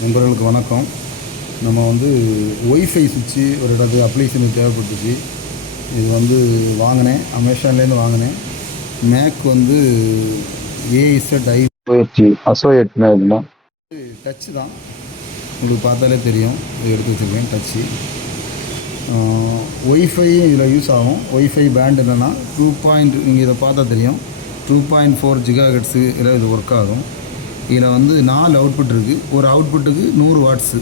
நண்பர்களுக்கு வணக்கம். நம்ம ஒய்ஃபை சுவிட்சு ஒரு இடத்து அப்ளிகேஷனுக்கு தேவைப்பட்டுச்சு. இது வாங்கினேன், அமேசான்லேருந்து வாங்கினேன். மேக் AZI அசோயட்னா டச்சு தான். உங்களுக்கு பார்த்தாலே தெரியும், இது எடுத்து வச்சுருக்கேன் டச்சு. ஒய்ஃபையும் இதில் யூஸ் ஆகும். ஒய்ஃபை பேண்ட் என்னென்னா 2. நீங்கள் இதை பார்த்தா தெரியும், 2.4 GHz இதில் இது ஒர்க் ஆகும். இதில் 4 அவுட்புட் இருக்குது. ஒரு அவுட்புட்டுக்கு 100 வாட்ஸு,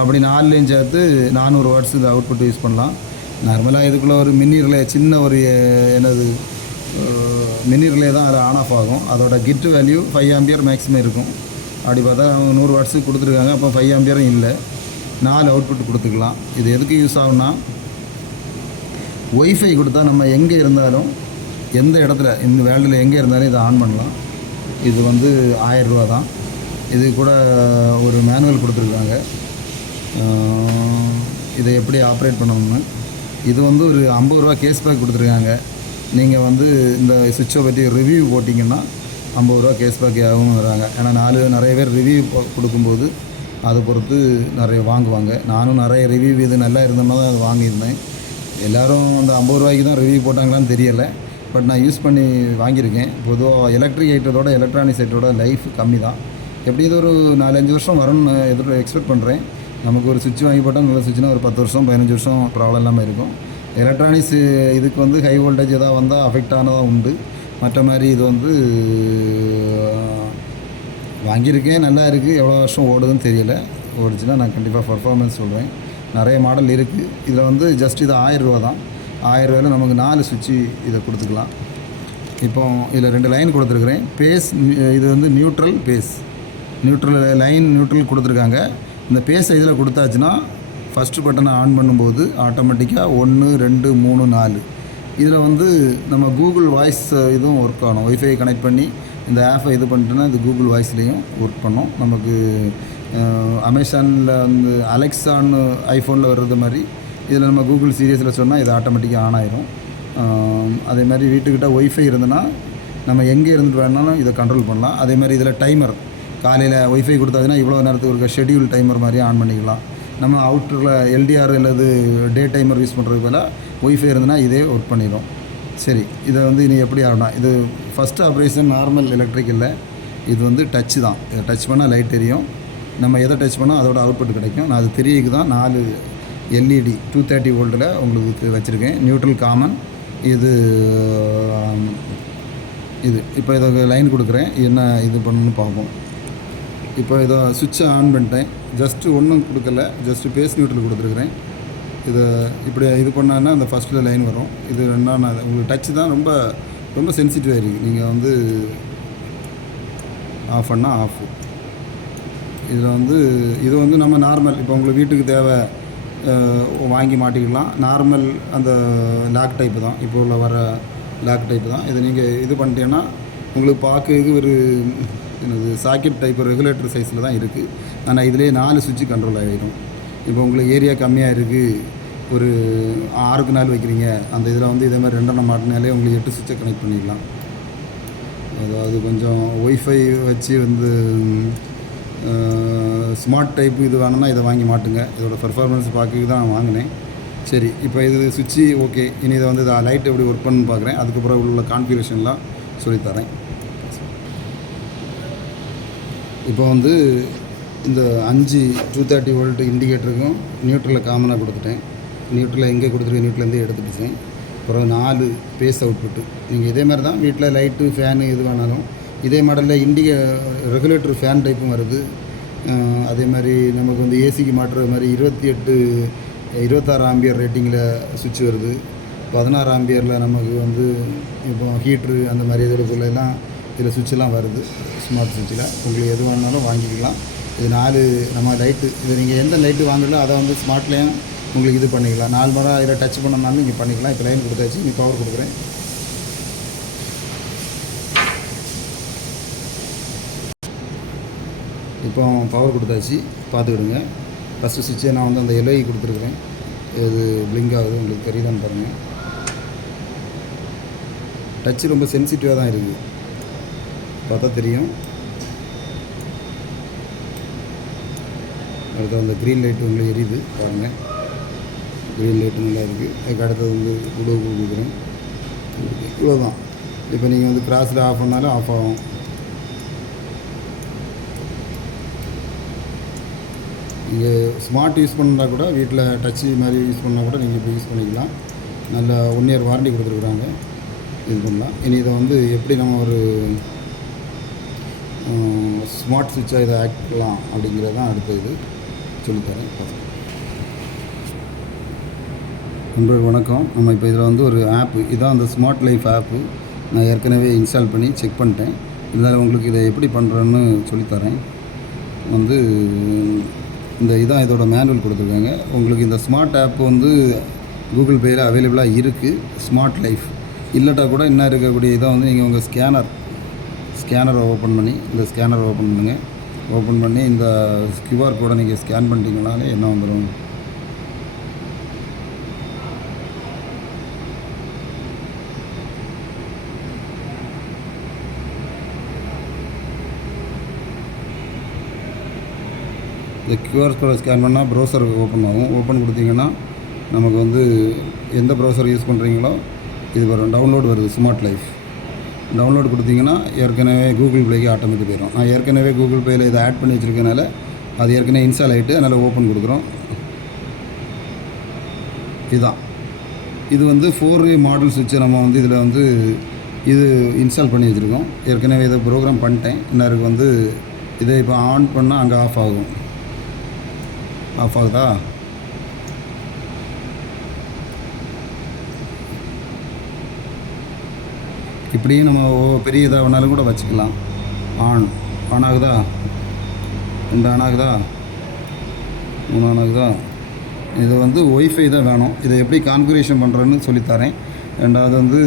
அப்படி 4லேயும் சேர்த்து 400 வாட்ஸ் இந்த அவுட்புட் யூஸ் பண்ணலாம். நார்மலாக இதுக்குள்ளே ஒரு மினி ரிலே, சின்ன ஒரு மினி ரிலே தான் அதில் ஆன் ஆஃப் ஆகும். அதோட கிட் வேல்யூ 5 ஆம்பியர் மேக்ஸிமம் இருக்கும். அப்படி பார்த்தா 100 வாட்ஸுக்கு கொடுத்துருக்காங்க. அப்போ 5 ஆம்பியரும் இல்லை, 4 அவுட்புட் கொடுத்துக்கலாம். இது எதுக்கு யூஸ் ஆகும்னா, ஒய்ஃபை கொடுத்தா நம்ம எங்கே இருந்தாலும், எந்த இடத்துல இந்த வேர்ல்டில் எங்கே இருந்தாலும் இதை ஆன் பண்ணலாம். இது 1000 ரூபா தான். இது கூட ஒரு மேனுவல் கொடுத்துருக்காங்க, இதை எப்படி ஆப்ரேட் பண்ணணும்னு. இது ஒரு 50 ரூபா கேஸ் பேக் கொடுத்துருக்காங்க. நீங்கள் இந்த சுவிட்சை பற்றி ரிவ்யூ போட்டிங்கன்னா 50 ரூபா கேஸ் பேக் ஆகும் வராங்க. ஏன்னா நிறைய பேர் ரிவ்யூ கொடுக்கும்போது அதை பொறுத்து நிறைய வாங்குவாங்க. நானும் நிறைய ரிவ்யூ இது நல்லா இருந்தோம்னா தான் அது வாங்கியிருந்தேன். எல்லோரும் 50 ரூபாய்க்கு தான் ரிவ்யூ போட்டாங்களான்னு தெரியலை, பட் நான் யூஸ் பண்ணி வாங்கியிருக்கேன். பொதுவாக எலக்ட்ரிக் ஐட்டத்தோட எலக்ட்ரானிக்ஸ் ஐட்டோட லைஃப் கம்மி தான். எப்படி இது ஒரு 4-5 வருஷம் வரும்னு எக்ஸ்பெக்ட் பண்ணுறேன். நமக்கு ஒரு சுவிட்ச் வாங்கி போட்டால் நல்ல சுவிட்ச்னா ஒரு 10 வருஷம் 15 வருஷம் ப்ராப்ளம் இல்லாமல் இருக்கும். எலக்ட்ரானிக்ஸ் இதுக்கு ஹை வோல்டேஜ் எதாவது வந்தால் அஃபெக்ட் ஆனதாக உண்டு. மற்ற மாதிரி இது வாங்கியிருக்கேன், நல்லா இருக்குது. எவ்வளோ வருஷம் ஓடுதுன்னு தெரியலை. ஓடிச்சுன்னா நான் கண்டிப்பாக பர்ஃபார்மன்ஸ் சொல்கிறேன். நிறைய மாடல் இருக்குது. இதில் ஜஸ்ட் இது 1000 ரூபா தான். 1000 ரூபாயில் நமக்கு 4 சுவிட்சு இதை கொடுத்துக்கலாம். இப்போ இதில் 2 லைன் கொடுத்துருக்குறேன். பேஸ் இது neutral, phase neutral line, neutral கொடுத்துருக்காங்க. இந்த பேஸை இதில் கொடுத்தாச்சுன்னா ஃபஸ்ட்டு பட்டனை ஆன் பண்ணும்போது ஆட்டோமேட்டிக்காக 1 2 3 4 இதில் நம்ம கூகுள் வாய்ஸ் இதுவும் ஒர்க் ஆகணும். ஒய்ஃபை கனெக்ட் பண்ணி இந்த ஆப்பை இது பண்ணிட்டோன்னா இது கூகுள் வாய்ஸ்லேயும் ஒர்க் பண்ணும். நமக்கு அமேசானில் அலெக்ஸான்னு ஐஃபோனில் வர்றது மாதிரி இதில் நம்ம கூகுள் சீரியஸில் சொன்னால் இது ஆட்டோமேட்டிக்காக ஆன் ஆயிரும். அதே மாதிரி வீட்டுக்கிட்ட ஒய்ஃபை இருந்ததுன்னா நம்ம எங்கே இருந்துட்டு வேணாலும் இதை கண்ட்ரோல் பண்ணலாம். அதே மாதிரி இதில் டைமர், காலையில் ஒய்ஃபை கொடுத்தாச்சுன்னா இவ்வளோ நேரத்துக்கு ஒரு ஷெட்யூல் டைமர் மாதிரி ஆன் பண்ணிக்கலாம். நம்ம அவுட்டரில் LDR அல்லது டே டைமர் யூஸ் பண்ணுறதுக்கு போல் ஒய்ஃபை இருந்ததுன்னா இதே ஒர்க் பண்ணிடும். சரி, இதை இனி எப்படி ஆகணும்? இது ஃபஸ்ட்டு ஆப்ரேஷன் நார்மல் எலக்ட்ரிக் இல்லை, இது டச்சு தான். இதை டச் பண்ணால் லைட் தெரியும். நம்ம எதை டச் பண்ணால் அதோட அவுட்புட் கிடைக்கும். நான் அது தெரியக்கு தான் 4 LED 230 வோல்ட்டில் உங்களுக்கு வச்சுருக்கேன். நியூட்ரல் காமன் இது. இப்போ இதை லைன் கொடுக்குறேன், என்ன இது பண்ணணும்னு பார்ப்போம். இப்போ இதை சுவிட்சை ஆன் பண்ணிட்டேன். ஜஸ்ட்டு ஒன்றும் கொடுக்கல, ஜஸ்ட்டு பேஸ் நியூட்ரல் கொடுத்துருக்குறேன். இதை இப்படி இது பண்ணான்னா அந்த ஃபஸ்ட்டில் லைன் வரும். இது ரெண்டாவது உங்களுக்கு டச்சு தான் ரொம்ப ரொம்ப சென்சிட்டிவாக இருக்குது. நீங்கள் ஆஃப் பண்ணால் ஆஃப். இதில் இது நம்ம நார்மல், இப்போ உங்களுக்கு வீட்டுக்கு தேவை வாங்கி மாட்டிக்கலாம். நார்மல் அந்த லாக் டைப்பு தான், இப்போ உள்ள வர லாக் டைப்பு தான். இதை நீங்கள் இது பண்ணிட்டீங்கன்னா உங்களுக்கு பார்க்க ஒரு சாக்கெட் டைப் ரெகுலேட்டர் சைஸில் தான் இருக்குது. ஆனால் இதிலே 4 சுவிட்சு கண்ட்ரோல் ஆகிடும். இப்போ உங்களுக்கு ஏரியா கம்மியாக இருக்குது, ஒரு 6க்கு 4 வைக்கிறீங்க, அந்த இதில் இதே மாதிரி 2 மாட்டினாலே உங்களுக்கு 8 சுவிட்சை கனெக்ட் பண்ணிக்கலாம். அதாவது கொஞ்சம் ஒய்ஃபை வச்சு ஸ்மார்ட் டைப்பு இது வேணும்னா இதை வாங்கி மாட்டுங்க. இதோட பர்ஃபார்மன்ஸ் பார்க்க தான் நான் வாங்கினேன். சரி, இப்போ இது சுவிட்சு ஓகே. இனி இதை லைட் எப்படி ஒர்க் பண்ணுன்னு பார்க்குறேன். அதுக்கப்புறம் உள்ள கான்ஃபிகரேஷன்லாம் சொல்லித்தரேன். இப்போ இந்த 5 230 வோல்ட் இண்டிகேட்டருக்கும் நியூட்ரலில் காமனாக கொடுத்துட்டேன். நியூட்ரலில் எங்கே கொடுத்துருக்கேன், நியூட்ரலேருந்தே எடுத்துட்டேன். அப்புறம் 4 பேஸ் அவுட்புட்டு. நீங்கள் இதே மாதிரி தான் வீட்டில் லைட்டு ஃபேனு எது வேணாலும் இதே மாடலில் ரெகுலேட்டர் ஃபேன் டைப்பும் வருது. அதே மாதிரி நமக்கு ஏசிக்கு மாட்டுற மாதிரி 26 ஆம்பியர் ரேட்டிங்கில் சுவிட்ச் வருது. 16 ஆம்பியரில் நமக்கு இப்போ ஹீட்ரு அந்த மாதிரி இதெல்லாம் இதில் சுவிட்செல்லாம் வருது. ஸ்மார்ட் சுவிட்சில் உங்களுக்கு எது வேணாலும் வாங்கிக்கலாம். இது 4 நம்ம லைட்டு, இது நீங்கள் எந்த லைட்டு வாங்கலாம் அதை ஸ்மார்ட்லேயும் உங்களுக்கு இது பண்ணிக்கலாம். 4 முறை இதில் டச் பண்ணனாலும் நீங்கள் பண்ணிக்கலாம். இப்போ லைன் கொடுத்தாச்சு, நீ பவர் கொடுக்குறேன். இப்போ பவர் கொடுத்தாச்சு, பார்த்துக்கிடுங்க. ஃபஸ்ட்டு சுவிட்சை நான் அந்த LI கொடுத்துருக்குறேன். இது பிளிங்க் ஆகுது, உங்களுக்கு தெரியுதான்னு பாருங்கள். டச்சு ரொம்ப சென்சிட்டிவாக தான் இருக்குது, பார்த்தா தெரியும். அடுத்து அந்த க்ரீன் லைட் உங்களுக்கு எரியுது பாருங்கள். க்ரீன் லைட்டு நல்லா இருக்குது. அதுக்கு அடுத்தது வந்து உடவு கொடுக்குறேன். இவ்வளோதான். இப்போ நீங்கள் வந்து கிராஸில் ஆஃப் பண்ணாலும் ஆஃப் ஆகும். நீங்கள் ஸ்மார்ட் யூஸ் பண்ணால் கூட வீட்டில் டச்சு மாதிரி யூஸ் பண்ணால் கூட நீங்கள் இப்போ யூஸ் பண்ணிக்கலாம். நல்ல 1 இயர் வாரண்டி கொடுத்துருக்குறாங்க. இது பண்ணலாம். இனி இதை வந்து எப்படி நம்ம ஒரு ஸ்மார்ட் சுவிட்சாக இதை ஆக்ட் பண்ணலாம் அப்படிங்கிறதான் அடுத்த இது சொல்லித்தரேன். நண்பர்கள் வணக்கம். நம்ம இப்போ இதில் வந்து ஒரு ஆப்பு, இதான் அந்த ஸ்மார்ட் லைஃப் ஆப்பு. நான் ஏற்கனவே இன்ஸ்டால் பண்ணி செக் பண்ணிட்டேன். இருந்தாலும் உங்களுக்கு இதை எப்படி பண்ணுறேன்னு சொல்லித்தரேன். வந்து இதான் இதோட மேனுவல் கொடுத்துருக்காங்க. உங்களுக்கு இந்த ஸ்மார்ட் ஆப் வந்து கூகுள் பேயில் அவைலபிளாக இருக்குது. ஸ்மார்ட் லைஃப் இல்லட்டா கூட இன்னும் இருக்கக்கூடிய இதை வந்து நீங்கள் உங்கள் ஸ்கேனரை ஓப்பன் பண்ணி ஓப்பன் பண்ணுங்கள். ஓப்பன் பண்ணி இந்த QR கோடை நீங்கள் ஸ்கேன் பண்ணிட்டீங்கனாலே என்ன வந்துடும், இந்த QR கோடை ஸ்கேன் பண்ணால் ப்ரௌசர் ஓப்பன் ஆகும். ஓப்பன் கொடுத்தீங்கன்னா நமக்கு வந்து எந்த ப்ரௌசர் யூஸ் பண்ணுறீங்களோ இது வரும். டவுன்லோட் வருது ஸ்மார்ட் லைஃப். டவுன்லோட் கொடுத்தீங்கன்னா ஏற்கனவே கூகுள் ப்ளேக்கு ஆட்டோமேட்டிக் போயிடும். நான் ஏற்கனவே கூகுள் ப்ளேயில் இதை ஆட் பண்ணி வச்சுருக்கனால அது ஏற்கனவே இன்ஸ்டால் ஆகிட்டு அதனால் ஓப்பன் கொடுக்குறோம். இதுதான் இது வந்து 4A மாடல் சுவிட்சை நம்ம வந்து இதில் வந்து இது இன்ஸ்டால் பண்ணி வச்சுருக்கோம். ஏற்கனவே இதை ப்ரோக்ராம் பண்ணிட்டேன். இன்னும் வந்து இதை இப்போ ஆன் பண்ணால் அங்கே ஆஃப் ஆகும். ஆஃப் ஆகுதா? இப்படியும் நம்ம பெரிய இதாக வேணாலும் கூட வச்சுக்கலாம். ஆன் ஆகுதா? 2 ஆன் ஆகுதா? 3 ஆன் ஆகுதா? இது வந்து ஒய்ஃபை தான் வேணும். இதை எப்படி கான்ஃபிகரேஷன் பண்ணுறேன்னு சொல்லித்தரேன். ரெண்டாவது வந்து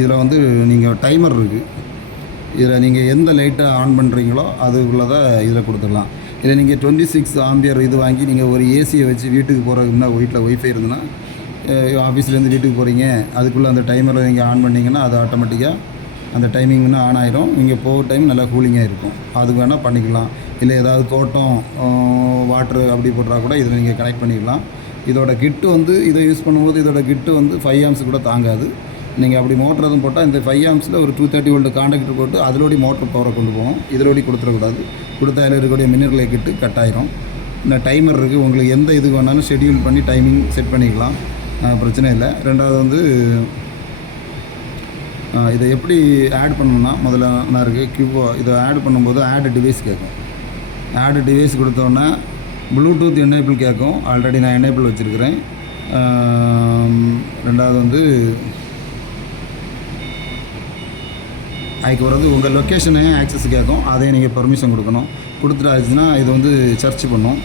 இதில் வந்து நீங்கள் டைமர் இருக்குது. இதில் நீங்கள் எந்த லைட்டை ஆன் பண்ணுறீங்களோ அதுக்குள்ளே இதில் கொடுத்துடலாம். இல்லை நீங்கள் 26 ஆம்பியர் இது வாங்கி நீங்கள் ஒரு ஏசியை வச்சு வீட்டுக்கு போகிறதுக்குன்னா வீட்டில் ஒய்ஃபை இருந்ததுன்னா ஆஃபீஸ்லேருந்து வீட்டுக்கு போகிறீங்க, அதுக்குள்ளே அந்த டைமரை நீங்கள் ஆன் பண்ணிங்கன்னா அது ஆட்டோமேட்டிக்காக அந்த டைமிங்னா ஆன் ஆயிரும். நீங்கள் போகிற டைம் நல்லா கூலிங்காக இருக்கும். அது வேணால் பண்ணிக்கலாம். இல்லை ஏதாவது தோட்டம் வாட்ரு அப்படி போட்டால் கூட இதில் நீங்கள் கனெக்ட் பண்ணிக்கலாம். இதோட கிட்டு வந்து இதை யூஸ் பண்ணும்போது இதோட கிட்டு வந்து 5 ஆம்ஸ் கூட தாங்காது. நீங்கள் அப்படி மோட்டர் எதுவும் போட்டால் இந்த 5 ஆம்ஸில் ஒரு 230 வோல்ட் காண்டக்டர் போட்டு அதிலோடி மோட்டர் பவரை கொண்டு போகணும். இதிலோடி கொடுத்துடக்கூடாது. கொடுத்தா அதில் இருக்கக்கூடிய மினரல் கிட்டு கட் ஆயிரும். இந்த டைமர் இருக்குது. உங்களுக்கு எந்த இதுக்கு வேணாலும் ஷெட்யூல் பண்ணி டைமிங் செட் பண்ணிக்கலாம். பிரச்சனை இல்லை. ரெண்டாவது வந்து இதை எப்படி ஆட் பண்ணணும்னா முதல்ல நான் இருக்குது இதை ஆட் பண்ணும்போது ஆட் டிவைஸ் கேட்கும். ஆட் டிவைஸ் கொடுத்தோன்னே ப்ளூடூத் எனேபிள் கேட்கும். ஆல்ரெடி நான் எனேபிள் வச்சுருக்கிறேன். ரெண்டாவது வந்து அதுக்கு வரது உங்கள் லொக்கேஷனே ஆக்சஸ் கேட்கும். அதையும் நீங்கள் பர்மிஷன் கொடுக்கணும். கொடுத்துட்டாச்சுன்னா இது வந்து சர்ச் பண்ணும்.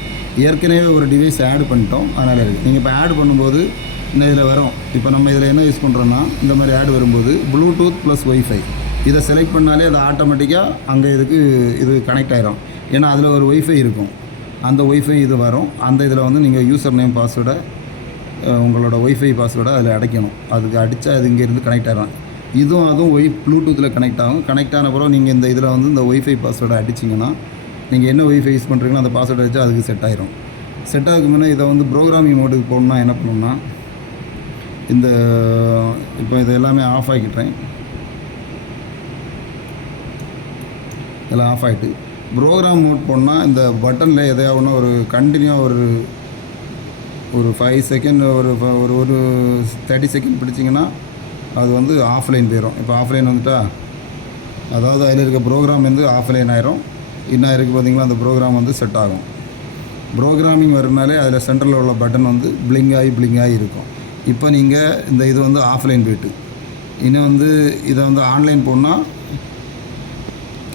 ஏற்கனவே ஒரு டிவைஸ் ஆட் பண்ணிட்டோம், அதனால் இருக்குது. நீங்கள் இப்போ ஆட் பண்ணும்போது இன்னும் இதில் வரும். இப்போ நம்ம இதில் என்ன யூஸ் பண்ணுறோன்னா இந்த மாதிரி ஆட் வரும்போது ப்ளூடூத் ப்ளஸ் ஒய்ஃபை இதை செலக்ட் பண்ணாலே அது ஆட்டோமேட்டிக்காக அங்கே இது கனெக்ட் ஆகிரும். ஏன்னா அதில் ஒரு ஒய்ஃபை இருக்கும். அந்த ஒய்ஃபை இது வரும். அந்த இதில் வந்து நீங்கள் யூசர் நேம் பாஸ்வேர்டை உங்களோட ஒய்ஃபை பாஸ்வேர்டை அதில் அடைக்கணும். அதுக்கு அடித்தா அது இங்கேருந்து கனெக்ட் ஆகிடும். அதுவும் ப்ளூடூத்தில் கனெக்ட் ஆகும். கனெக்ட் ஆன அப்புறம் நீங்கள் இந்த இதில் வந்து இந்த ஒய்ஃபை பாஸ்வேர்டை அடிச்சிங்கன்னா நீங்கள் என்ன ஒய்ஃபை யூஸ் பண்ணுறீங்களோ அந்த பாஸ்வேர்டை அடித்தா அதுக்கு செட் ஆயிரும். செட் ஆகுக்கு முன்னே இதை வந்து ப்ரோக்ராமிங் மோடுக்கு போகணுன்னா என்ன பண்ணணும்னா இப்போ இதை எல்லாமே ஆஃப் ஆக்கிட்டேன். இதெல்லாம் ஆஃப் ஆகிட்டு ப்ரோக்ராம் மோட் போனால் இந்த பட்டனில் எதையாவது ஒரு கண்டினியூவாக ஒரு 5 செகண்ட் ஒரு 30 செகண்ட் பிடிச்சிங்கன்னா அது வந்து ஆஃப்லைன் போயிடும். இப்போ ஆஃப்லைன் வந்துட்டா அதாவது அதில் இருக்க ப்ரோக்ராம் வந்து ஆஃப்லைன் ஆயிரும். இன்னும் இருக்குது பார்த்திங்களா, அந்த ப்ரோக்ராம் வந்து செட் ஆகும். ப்ரோக்ராமிங் வரனாலே அதில் சென்டரில் உள்ள பட்டன் வந்து பிளிங்க் ஆகி இருக்கும். இப்போ நீங்கள் இது வந்து ஆஃப்லைன் போய்ட்டு இன்னும் வந்து இதை வந்து ஆன்லைன் போனால்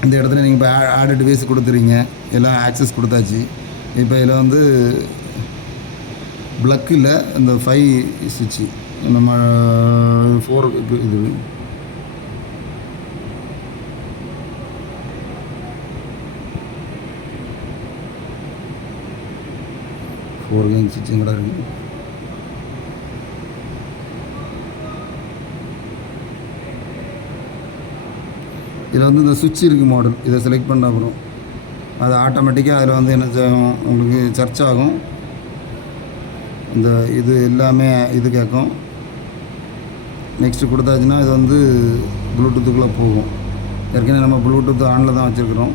இந்த இடத்துல நீங்கள் இப்போ ஆட் டிவைஸ் கொடுத்துறீங்க, எல்லாம் ஆக்சஸ் கொடுத்தாச்சு. இப்போ இதில் வந்து ப்ளக்கில் இந்த 5 சுவிட்சு நம்ம 4 இது 4 கேங் சுவிட்சு எங்கடா இருக்குது? இதில் வந்து இந்த சுவிட்ச் இருக்குது மாடல். இதை செலக்ட் பண்ண அப்புறம் அது ஆட்டோமேட்டிக்காக அதில் வந்து என்ன செய்யும், உங்களுக்கு சர்ச் ஆகும். இந்த இது எல்லாமே இது கேட்கும். நெக்ஸ்ட்டு கொடுத்தாச்சுன்னா இது வந்து ப்ளூடூத்துக்குள்ளே போகும். ஏற்கனவே நம்ம ப்ளூடூத் ஆனில் தான் வச்சுருக்குறோம்.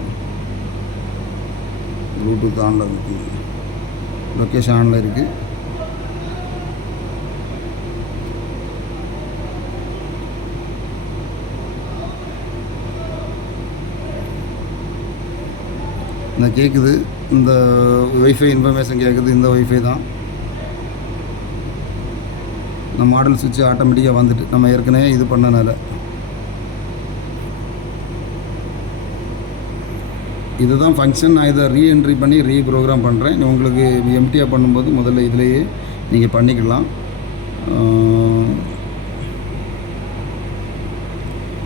ப்ளூடூத் ஆனில் இருக்குது, லொக்கேஷன் ஆனில் இருக்குது. இந்த கேட்குது, இந்த ஒய்ஃபை இன்ஃபர்மேஷன் கேட்குது. இந்த ஒய்ஃபை தான் இந்த மாடல் சுவிட்ச் ஆட்டோமேட்டிக்காக வந்துட்டு நம்ம ஏற்கனவே இது பண்ணனால. இதுதான் ஃபங்க்ஷன். நான் இதை ரீஎன்ட்ரி பண்ணி ரீப்ரோக்ராம் பண்ணுறேன். உங்களுக்கு எம்டியாக பண்ணும்போது முதல்ல இதிலேயே நீங்கள் பண்ணிக்கலாம்.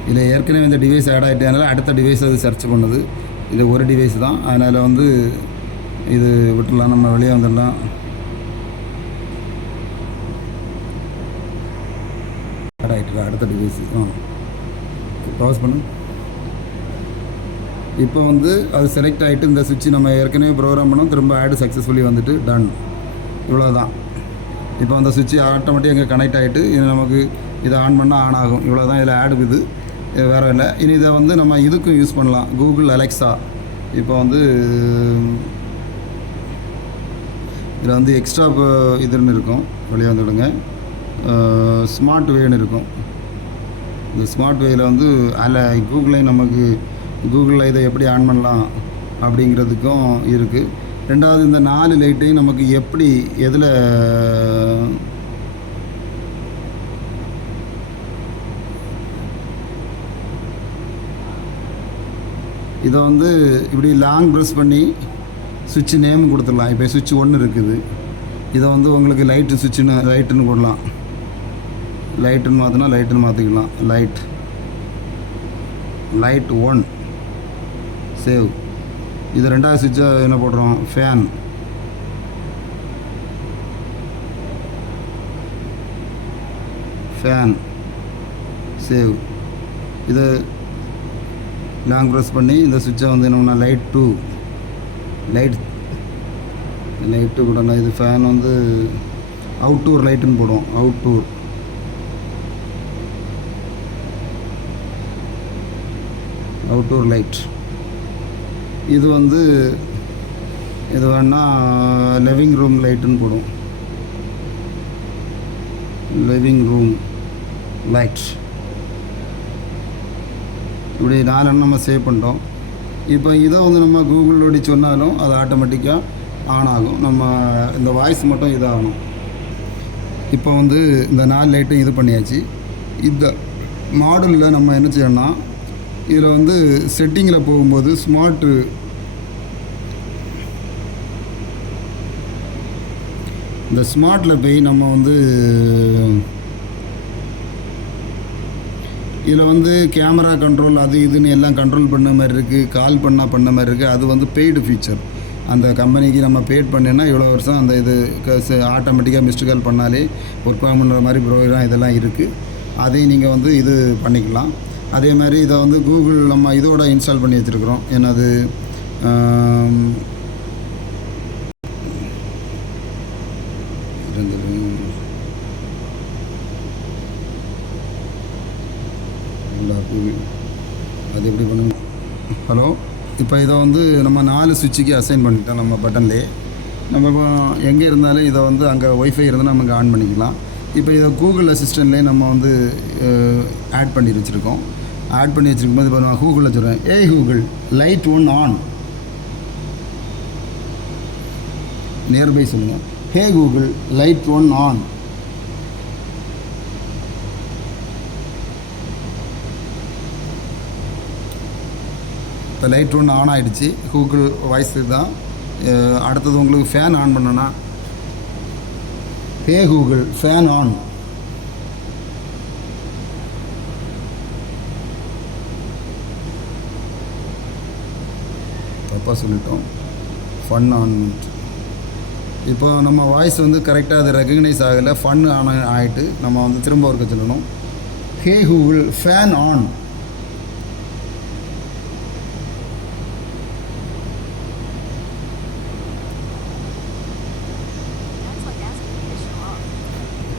இதில் ஏற்கனவே இந்த டிவைஸ் ஆட் ஆகிட்டனால அடுத்த டிவைஸ் அது சர்ச் பண்ணுது. இது ஒரு டிவைஸ் தான், அதனால் வந்து இது விட்டுடலாம், நம்ம வெளியே வந்துடலாம். ஆட் ஆகிட்டு அடுத்த டிவைஸ் பாஸ் பண்ணு. இப்போ வந்து அது செலக்ட் ஆகிட்டு இந்த சுவிட்ச் நம்ம ஏற்கனவே ப்ரோக்ராம் பண்ணோம், திரும்ப ஆட் சக்ஸஸ்ஃபுல்லி வந்துட்டு டன். இவ்வளோ தான். இப்போ அந்த சுவிட்ச் ஆட்டோமேட்டிக்காக இங்கே கனெக்ட் ஆகிட்டு இது நமக்கு இதை ஆன் பண்ணால் ஆன் ஆகும். இவ்வளோ தான் இதில் ஆட் இது வேறு இல்லை. இனி இதை வந்து நம்ம இதுக்கும் யூஸ் பண்ணலாம். கூகுள் அலெக்ஸா இப்போ வந்து இதில் வந்து எக்ஸ்ட்ரா இதுன்னு இருக்கும், வெளியே வந்துவிடுங்க. ஸ்மார்ட் வேன்னு இருக்கும். இந்த ஸ்மார்ட் வேயில் வந்து அதில் கூகுளையும் நமக்கு கூகுளில் இதை எப்படி ஆன் பண்ணலாம் அப்படிங்கிறதுக்கும் இருக்குது. ரெண்டாவது இந்த 4 லைட்டையும் நமக்கு எப்படி எதில் இதை வந்து இப்படி லாங் ப்ரெஸ் பண்ணி சுவிட்ச் நேம் கொடுத்துடலாம். இப்போ சுவிட்ச் 1 இருக்குது, இதை வந்து உங்களுக்கு லைட்டு சுவிட்சுன்னு லைட்டுன்னு போடலாம். லைட்டுன்னு மாற்றினா லைட்டுன்னு மாற்றிக்கலாம். Light 1 save. இது ரெண்டாவது சுவிட்சை என்ன போடுறோம், ஃபேன் சேவ். இதை லாங் ப்ரெஸ் பண்ணி இந்த சுவிட்சை வந்து என்னன்னா லைட் 2 கூட இது ஃபேன் வந்து அவுட்டோர் லைட்டுன்னு போடுவோம். Outdoor light. இது வந்து இது வேணால் லிவிங் ரூம் லைட்டுன்னு போடுவோம். Living room light. இப்படி 4 நம்ம சேவ் பண்ணிட்டோம். இப்போ இதை வந்து நம்ம கூகுளோடி சொன்னாலும் அது ஆட்டோமேட்டிக்காக ஆன் ஆகும். நம்ம இந்த வாய்ஸ் மட்டும் இதாகணும். இப்போ வந்து இந்த 4 லைட்டும் இது பண்ணியாச்சு. இந்த மாடலில் நம்ம என்ன செய்யணும்னா, இதில் வந்து செட்டிங்கில் போகும்போது இந்த ஸ்மார்ட்டில் போய் நம்ம வந்து இதில் வந்து கேமரா கண்ட்ரோல் அது இதுன்னு எல்லாம் கண்ட்ரோல் பண்ண மாதிரி இருக்குது, கால் பண்ண மாதிரி இருக்குது. அது வந்து பெய்டு ஃபீச்சர். அந்த கம்பெனிக்கு நம்ம பெய்ட் பண்ணேன்னா இவ்வளோ வருஷம் அந்த இது ஆட்டோமேட்டிக்காக மிஸ்டு கால் பண்ணாலே ஒர்க் பண்ணுற மாதிரி ப்ரோக்ராம் இதெல்லாம் இருக்குது. அதையும் நீங்கள் வந்து இது பண்ணிக்கலாம். அதே மாதிரி இதை வந்து கூகுள் நம்ம இதோட இன்ஸ்டால் பண்ணி வச்சுருக்குறோம். என்னது அது எப்படி பண்ணுங்க. ஹலோ, இப்போ இதை வந்து நம்ம 4 சுவிட்சுக்கு அசைன் பண்ணிட்டோம். நம்ம பட்டன்லேயே நம்ம எங்கே இருந்தாலும் இதை வந்து அங்கே ஒய்ஃபை இருந்தால் நம்ம அங்கே ஆன் பண்ணிக்கலாம். இப்போ இதை கூகுள் அசிஸ்டன்ட்லேயே நம்ம வந்து ஆட் பண்ணி வச்சுருக்கோம். ஆட் பண்ணி வச்சுருக்கும்போது இப்போ நான் கூகுளில் சொல்கிறேன், ஏய் கூகுள் லைட் 1 ஆன். நியர்பை சொல்லுங்கள், ஹே கூகுள் லைட் 1 ஆன். இப்போ லைட் 1 ஆன் ஆகிடுச்சு. கூகுள் வாய்ஸ் தான். அடுத்தது உங்களுக்கு ஃபேன் ஆன் பண்ணோன்னா, ஹே கூகுள் ஃபேன் ஆன். தப்பாக சொல்லிட்டோம், ஃபன் ஆன். இப்போ நம்ம வாய்ஸ் வந்து கரெக்டாக அது ரெக்கக்னைஸ் ஆகலை, ஃபன் ஆன் ஆகிட்டு நம்ம வந்து திரும்ப ஒருக்க சொல்லணும், ஹே Google fan on.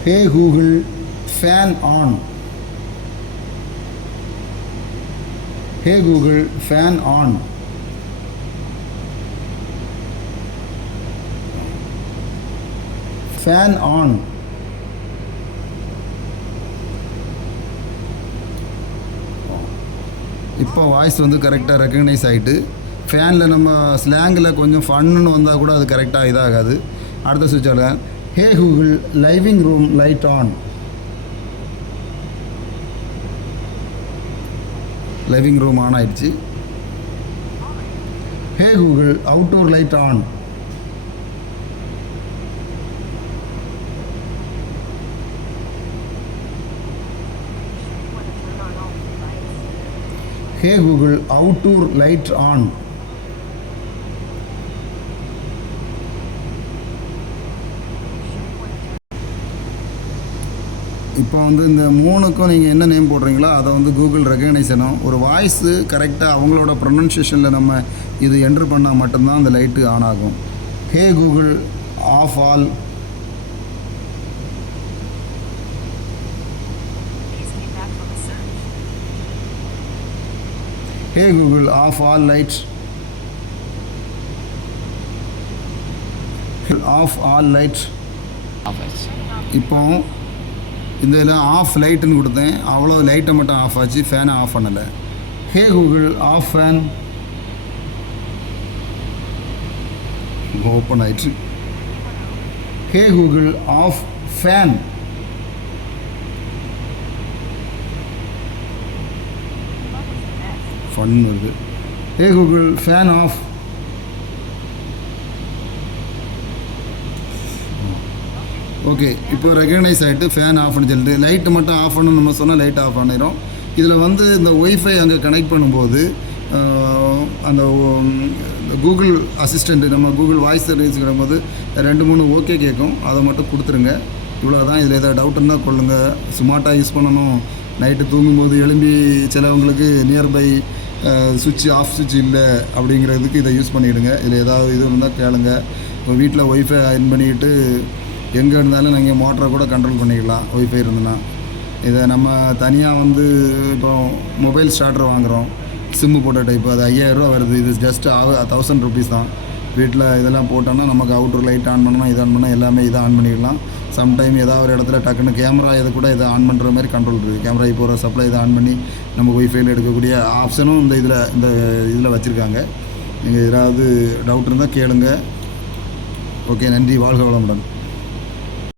Hey Google, fan on. Hey Google, fan on. Fan on. இப்போ வாய்ஸ் வந்து கரெக்டாக ரெக்கக்னைஸ் ஆகிட்டு ஃபேனில் நம்ம ஸ்லாங்கில் கொஞ்சம் ஃபன்னு வந்தால் கூட அது கரெக்டாக இதாகாது. அடுத்த சுவிட்சோட hey Google living room light on. Living room on ஆயிடுச்சு. Hey Google outdoor light on. Hey Google outdoor light on. இப்போ வந்து இந்த மூணுக்கும் நீங்கள் என்ன நேம் போடுறீங்களோ அதை வந்து கூகுள் ரெகக்னைஸ் பண்ணணும். ஒரு வாய்ஸு கரெக்டாக அவங்களோட ப்ரொனன்சியேஷனில் நம்ம இது என்ட்ரு பண்ணால் மட்டும்தான் அந்த லைட்டு ஆன் ஆகும். Hey Google off all. Hey Google off all lights. Off all lights. இப்போ இந்த இதில் ஆஃப் லைட்டுன்னு கொடுத்தேன், அவ்வளோ லைட்டை மட்டும் ஆஃப் ஆச்சு, ஃபேனை ஆஃப் பண்ணலை. Hey Google off fan. Open ஆயிடுச்சு. Hey Google off fan. Fun வருது. Hey Google fan off. Okay, இப்போ ரெகக்னைஸ் ஆகிட்டு ஃபேன் ஆஃப் பண்ணி சொல்லிட்டு லைட்டு மட்டும் ஆஃப் பண்ணணும் நம்ம சொன்னால் லைட் ஆஃப் பண்ணிடும். இதில் வந்து இந்த ஒய்ஃபை அங்கே கனெக்ட் பண்ணும்போது அந்த கூகுள் அசிஸ்டண்ட்டு நம்ம கூகுள் வாய்ஸ் சர்வீஸ் கிடும்போது 2-3 ஓகே கேட்கும், அதை மட்டும் கொடுத்துருங்க. இவ்வளோ தான். இதில் ஏதாவது டவுட் இருந்தால் கொள்ளுங்கள். ஸ்மார்ட்டாக யூஸ் பண்ணணும். நைட்டு தூங்கும்போது எழும்பி சிலவங்களுக்கு நியர்பை சுவிட்ச் ஆஃப் சுவிட்ச் இல்லை அப்படிங்கிறதுக்கு இதை யூஸ் பண்ணிவிடுங்க. இதில் ஏதாவது இது இருந்தால் கேளுங்க. இப்போ வீட்டில் ஒய்ஃபை ஆன் பண்ணிக்கிட்டு எங்கே இருந்தாலும் நீங்கள் மோட்டரை கூட கண்ட்ரோல் பண்ணிக்கலாம் ஒய்ஃபை இருந்துன்னா. இதை நம்ம தனியாக வந்து இப்போ மொபைல் ஸ்டார்டர் வாங்குகிறோம், சிம்மு போட்ட டைப்பு, அது 5000 ரூபா வருது. இது ஜஸ்ட் 1000 ருபீஸ் தான். வீட்டில் இதெல்லாம் போட்டோன்னா நமக்கு அவுட்டர் லைட் ஆன் பண்ணணும், இதை ஆன் பண்ணால் எல்லாமே இதை ஆன் பண்ணிக்கலாம். சம்டைம் ஏதாவது ஒரு இடத்துல டக்குன்னு கேமரா இதை கூட இதை ஆன் பண்ணுற மாதிரி கண்ட்ரோல் இருக்குது. கேமரா இப்போ ஒரு சப்ளை இதை ஆன் பண்ணி நம்ம ஒய்ஃபையில் எடுக்கக்கூடிய ஆப்ஷனும் இந்த இதில் வச்சுருக்காங்க. நீங்கள் ஏதாவது டவுட் இருந்தால் கேளுங்க. ஓகே, நன்றி. வாழ்க வளமுடன்.